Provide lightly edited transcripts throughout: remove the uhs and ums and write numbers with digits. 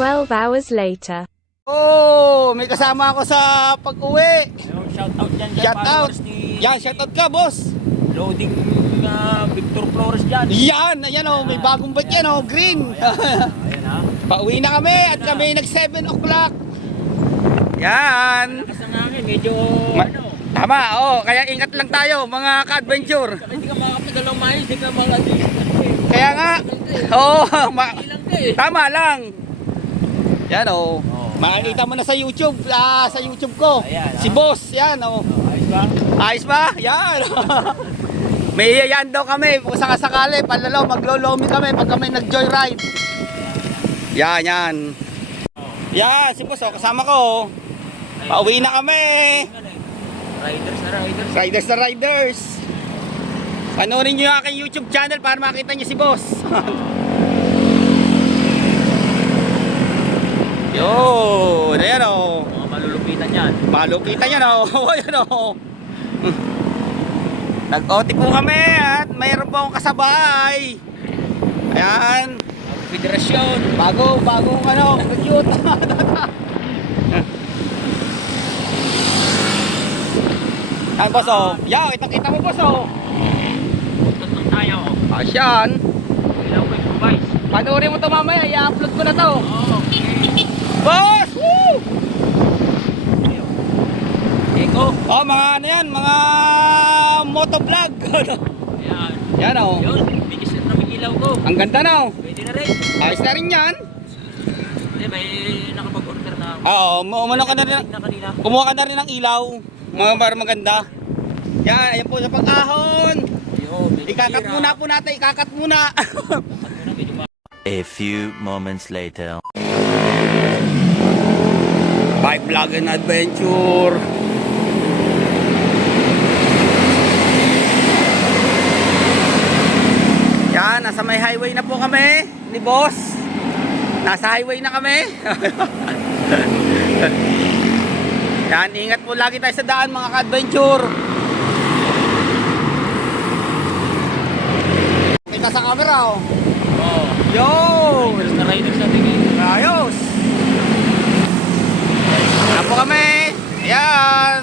12 hours later. Oh, may kasama ako sa pag-uwi. Shoutout dyan. Shoutout. Yan, shoutout ka, boss. Loading Victor Flores dyan. Yan, ayan oh, may bagong bike yan oh, green. Ayan ha. Pauwi na kami at kami nag 7 o'clock. Yan. Lakas ng hangin, medyo ano. Tama, oh, kaya ingat lang tayo mga ka-adventure. Hindi ka makakapagalaw miles, hindi ka makakapagalaw. Kaya nga, oh, tama lang. Yan oh. Makikita mo na sa YouTube, sa YouTube ko. Ayan, Si Boss, yan oh. Ayos ba? Ayos ba? Yan. May iyayan daw kami kung sakasakali, palalaw, maglo-lomi kami pag kami nag-joyride. Yan, yan. Yan, si Boss oh, kasama ko. Pauwi na kami. Riders na riders. Riders na riders. Panoorin nyo yung aking YouTube channel para makita nyo si Boss. Yo, ayan o. Mga malulupitan yan. Malupitan yan o. Ayan o. Nag-OT po kami at mayroon po akong kasabay. Ayan. Federasyon. Bagong ano, cute. Ayan boss o. Yaw, kita mo boss o. Puntot lang tayo. Asyan. Ilaw ko improvise. Panoorin mo to mamaya, i-upload ko na to. Okay. Boss! Woo! Eko. Oh, mga ano yan, mga motovlog. Ayan. Yan o. Yun, bigis na may ilaw ko. Ang ganda na o. Pwede na rin. Ayos na rin yan. Hindi, may nakapag-order na. Oo, umano ka na rin. Na kanina. Kumuha ka na rin ng ilaw. Mga para maganda. Yan, ayan po sa pag-ahon. Yo, medyo Ikakat tira. muna po natin, ikakat muna. A few moments later. Bike vlog and adventure. Yan, nasa may highway na po kami ni Boss. Nasa highway na kami. Yan, ingat po lagi tayo sa daan mga ka-adventure. Kita sa camera oh. Oo. Yo! Riders na riders natin eh. Ayos! Yan po kami. Ayan.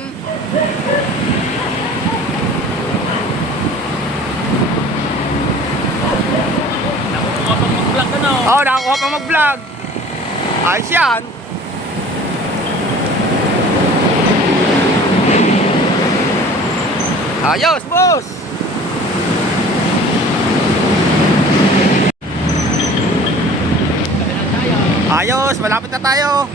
Nakukuha pang mag-vlog ka na oh. Oh, nakakuha pa mag-vlog. Ayos yan. Ayos, boss! Ayos, malapit na tayo.